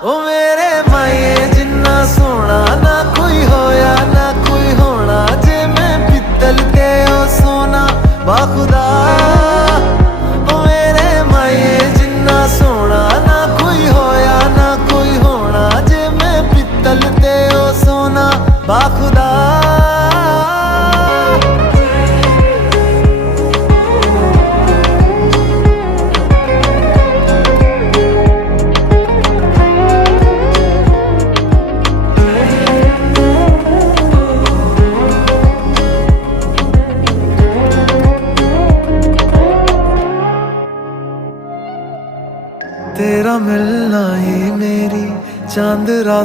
ओ मेरे माए जिन्ना सोना ना कोई होया ना कोई होना, जे मैं पित्तल ते ओ सोना बाखुदा। ओ मेरे माए जिन्ना सोना ना कोई होया ना कोई होना, जे मैं पित्तल ते ओ सोना बाखुदा। तेरा मिलना ही मेरी चांद रात